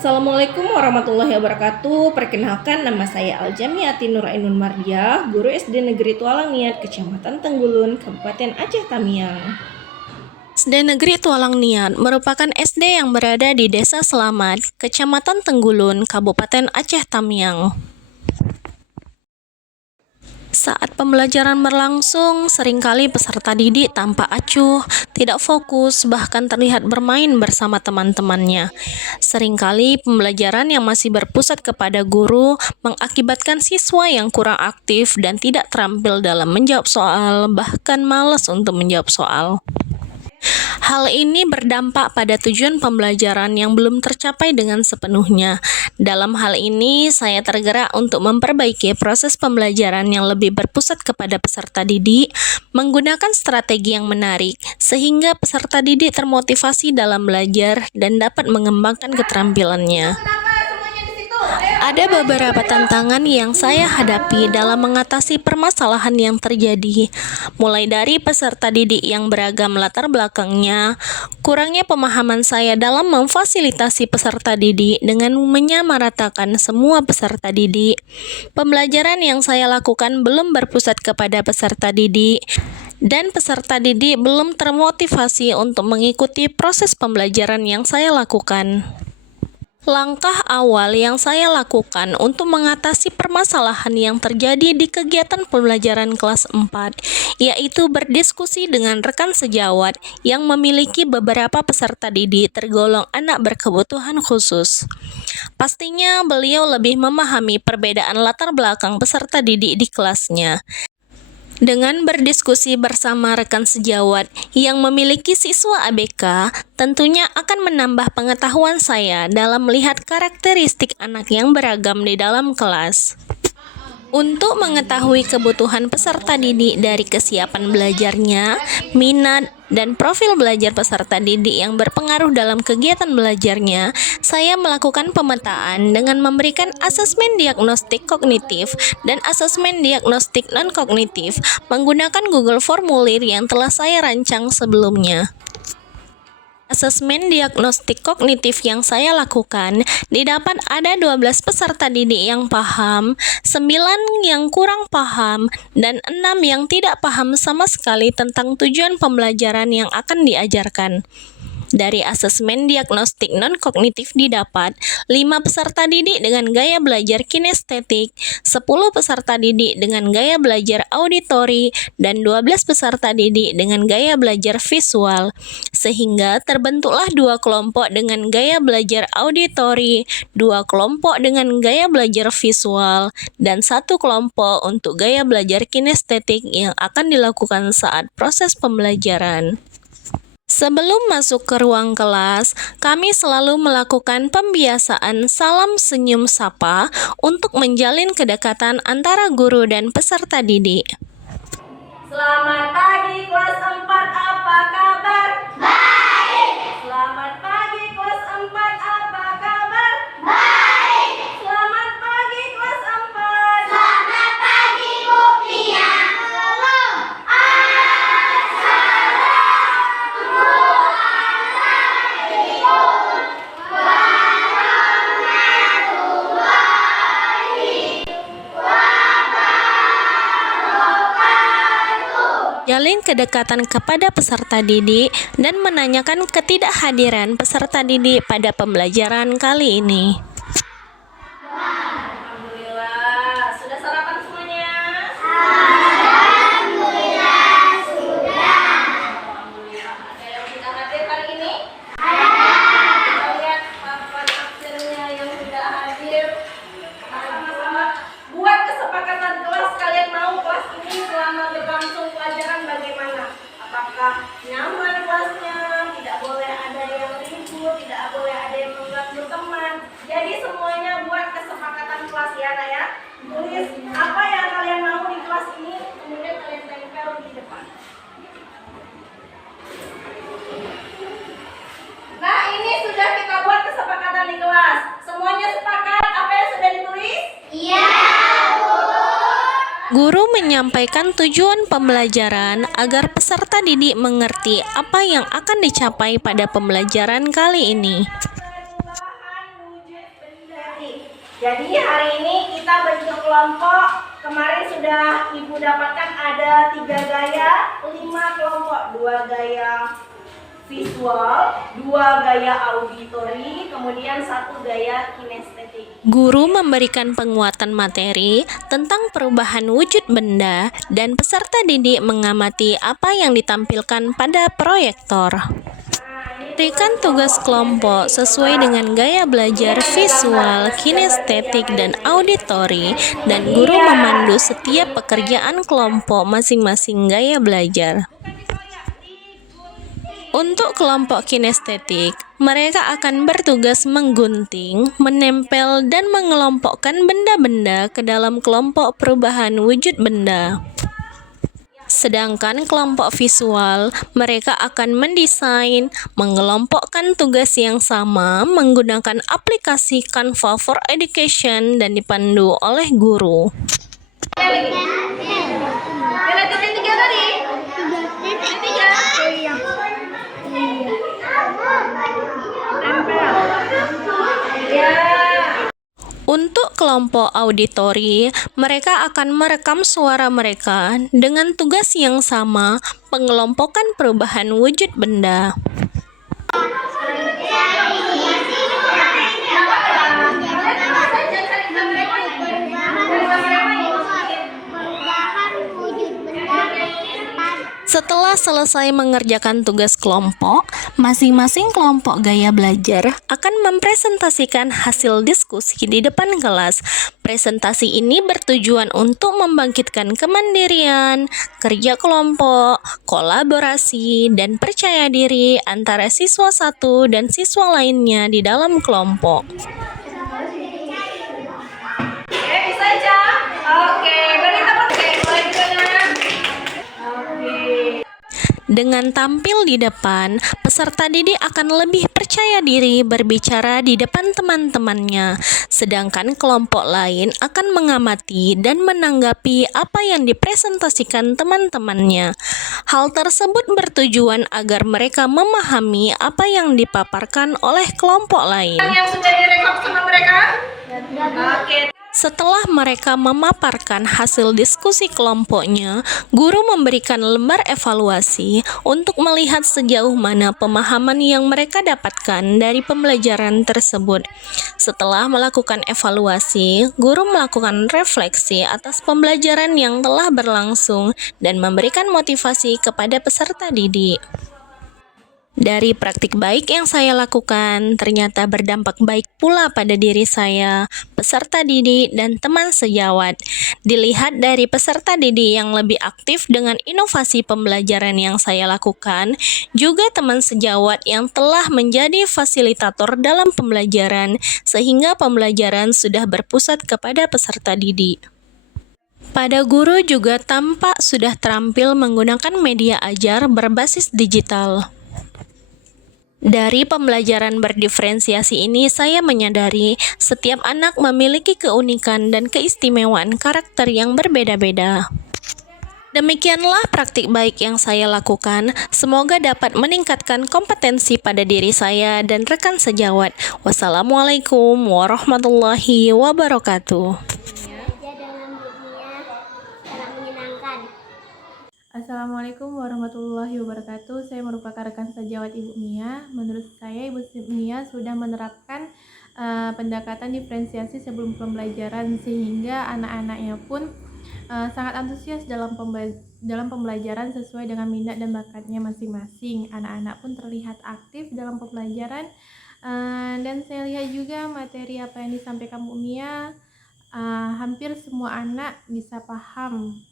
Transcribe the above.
Assalamualaikum warahmatullahi wabarakatuh. Perkenalkan, nama saya Aljamiati Nurainun Mardiah, guru SD Negeri Tualang Niat, Kecamatan Tenggulun, Kabupaten Aceh Tamiang. SD Negeri Tualang Niat merupakan SD yang berada di Desa Selamat, Kecamatan Tenggulun, Kabupaten Aceh Tamiang. Saat pembelajaran berlangsung, seringkali peserta didik tampak acuh, tidak fokus, bahkan terlihat bermain bersama teman-temannya. Seringkali pembelajaran yang masih berpusat kepada guru mengakibatkan siswa yang kurang aktif dan tidak terampil dalam menjawab soal, bahkan malas untuk menjawab soal. Hal ini berdampak pada tujuan pembelajaran yang belum tercapai dengan sepenuhnya. Dalam hal ini, saya tergerak untuk memperbaiki proses pembelajaran yang lebih berpusat kepada peserta didik, menggunakan strategi yang menarik, sehingga peserta didik termotivasi dalam belajar dan dapat mengembangkan keterampilannya. Ada beberapa tantangan yang saya hadapi dalam mengatasi permasalahan yang terjadi, mulai dari peserta didik yang beragam latar belakangnya, kurangnya pemahaman saya dalam memfasilitasi peserta didik dengan menyamaratakan semua peserta didik, pembelajaran yang saya lakukan belum berpusat kepada peserta didik, dan peserta didik belum termotivasi untuk mengikuti proses pembelajaran yang saya lakukan. Langkah awal yang saya lakukan untuk mengatasi permasalahan yang terjadi di kegiatan pembelajaran kelas 4, yaitu berdiskusi dengan rekan sejawat yang memiliki beberapa peserta didik tergolong anak berkebutuhan khusus. Pastinya beliau lebih memahami perbedaan latar belakang peserta didik di kelasnya. Dengan berdiskusi bersama rekan sejawat yang memiliki siswa ABK, tentunya akan menambah pengetahuan saya dalam melihat karakteristik anak yang beragam di dalam kelas. Untuk mengetahui kebutuhan peserta didik dari kesiapan belajarnya, minat, dan profil belajar peserta didik yang berpengaruh dalam kegiatan belajarnya, saya melakukan pemetaan dengan memberikan asesmen diagnostik kognitif dan asesmen diagnostik non-kognitif menggunakan Google Formulir yang telah saya rancang sebelumnya. Asesmen diagnostik kognitif yang saya lakukan didapat ada 12 peserta didik yang paham, 9 yang kurang paham, dan 6 yang tidak paham sama sekali tentang tujuan pembelajaran yang akan diajarkan. Dari asesmen diagnostik non-kognitif didapat 5 peserta didik dengan gaya belajar kinestetik, 10 peserta didik dengan gaya belajar auditori, dan 12 peserta didik dengan gaya belajar visual, sehingga terbentuklah 2 kelompok dengan gaya belajar auditori, 2 kelompok dengan gaya belajar visual, dan 1 kelompok untuk gaya belajar kinestetik yang akan dilakukan saat proses pembelajaran. Sebelum masuk ke ruang kelas, kami selalu melakukan pembiasaan salam senyum sapa untuk menjalin kedekatan antara guru dan peserta didik. Selamat pagi kelas 4, apa kabar? Baik. Selamat pagi kelas 4, apa kabar? Baik. Selamat pagi kelas 4. Selamat pagi Bu Pia. Jalin kedekatan kepada peserta didik dan menanyakan ketidakhadiran peserta didik pada pembelajaran kali ini. Alhamdulillah, sudah sarapan semuanya? Alhamdulillah, ada yang sudah hadir hari ini? Kita lihat papan absennya yang sudah hadir. Sama-sama buat kesepakatan kelas, kalian mau kelas ini selama berlangsung pelajaran bagaimana? Apakah nyaman kelasnya? Tidak boleh ada yang ribut, tidak boleh ada yang mengganggu teman. Jadi semuanya buat kesepakatan kelas ya, Nak ya. Tulis apa yang kalian mau di kelas ini, kemudian kalian tempel di depan. Nah, ini sudah kita buat kesepakatan di kelas. Semuanya sepakat apa yang sudah ditulis? Iya, Bu. Guru menyampaikan tujuan pembelajaran agar peserta didik mengerti apa yang akan dicapai pada pembelajaran kali ini. Perubahan wujud Jadi hari ini kita bentuk kelompok. Kemarin sudah Ibu dapatkan ada 3 gaya, 5 kelompok, 2 gaya visual, 2 gaya auditori, kemudian 1 gaya kinestetik. Guru memberikan penguatan materi tentang perubahan wujud benda dan peserta didik mengamati apa yang ditampilkan pada proyektor. Berikan tugas kelompok sesuai dengan gaya belajar visual, kinestetik, dan auditori, dan guru memandu setiap pekerjaan kelompok masing-masing gaya belajar. Untuk kelompok kinestetik, mereka akan bertugas menggunting, menempel, dan mengelompokkan benda-benda ke dalam kelompok perubahan wujud benda. Sedangkan kelompok visual, mereka akan mendesain, mengelompokkan tugas yang sama menggunakan aplikasi Canva for Education dan dipandu oleh guru. Ada titik 3 tadi? Titik 3. Tempel. Ya. Untuk kelompok auditori, mereka akan merekam suara mereka dengan tugas yang sama, pengelompokan perubahan wujud benda. Setelah selesai mengerjakan tugas kelompok, masing-masing kelompok gaya belajar akan mempresentasikan hasil diskusi di depan kelas. Presentasi ini bertujuan untuk membangkitkan kemandirian, kerja kelompok, kolaborasi, dan percaya diri antara siswa satu dan siswa lainnya di dalam kelompok. Oke, bisa aja. Oke, beri tepuk mulai juga. Oke. Dengan tampil di depan, peserta didik akan lebih percaya diri berbicara di depan teman-temannya, sedangkan kelompok lain akan mengamati dan menanggapi apa yang dipresentasikan teman-temannya. Hal tersebut bertujuan agar mereka memahami apa yang dipaparkan oleh kelompok lain. Yang sudah direkam sama mereka? Oke. Setelah mereka memaparkan hasil diskusi kelompoknya, guru memberikan lembar evaluasi untuk melihat sejauh mana pemahaman yang mereka dapatkan dari pembelajaran tersebut. Setelah melakukan evaluasi, guru melakukan refleksi atas pembelajaran yang telah berlangsung dan memberikan motivasi kepada peserta didik. Dari praktik baik yang saya lakukan, ternyata berdampak baik pula pada diri saya, peserta didik, dan teman sejawat. Dilihat dari peserta didik yang lebih aktif dengan inovasi pembelajaran yang saya lakukan, juga teman sejawat yang telah menjadi fasilitator dalam pembelajaran, sehingga pembelajaran sudah berpusat kepada peserta didik. Pada guru juga tampak sudah terampil menggunakan media ajar berbasis digital. Dari pembelajaran berdiferensiasi ini, saya menyadari setiap anak memiliki keunikan dan keistimewaan karakter yang berbeda-beda. Demikianlah praktik baik yang saya lakukan. Semoga dapat meningkatkan kompetensi pada diri saya dan rekan sejawat. Wassalamualaikum warahmatullahi wabarakatuh. Assalamualaikum warahmatullahi wabarakatuh. Saya merupakan rekan sejawat Ibu Mia. Menurut saya Ibu Mia sudah menerapkan pendekatan diferensiasi sebelum pembelajaran sehingga anak-anaknya pun sangat antusias dalam pembelajaran sesuai dengan minat dan bakatnya masing-masing. Anak-anak pun terlihat aktif dalam pembelajaran dan saya lihat juga materi apa yang disampaikan Bu Mia hampir semua anak bisa paham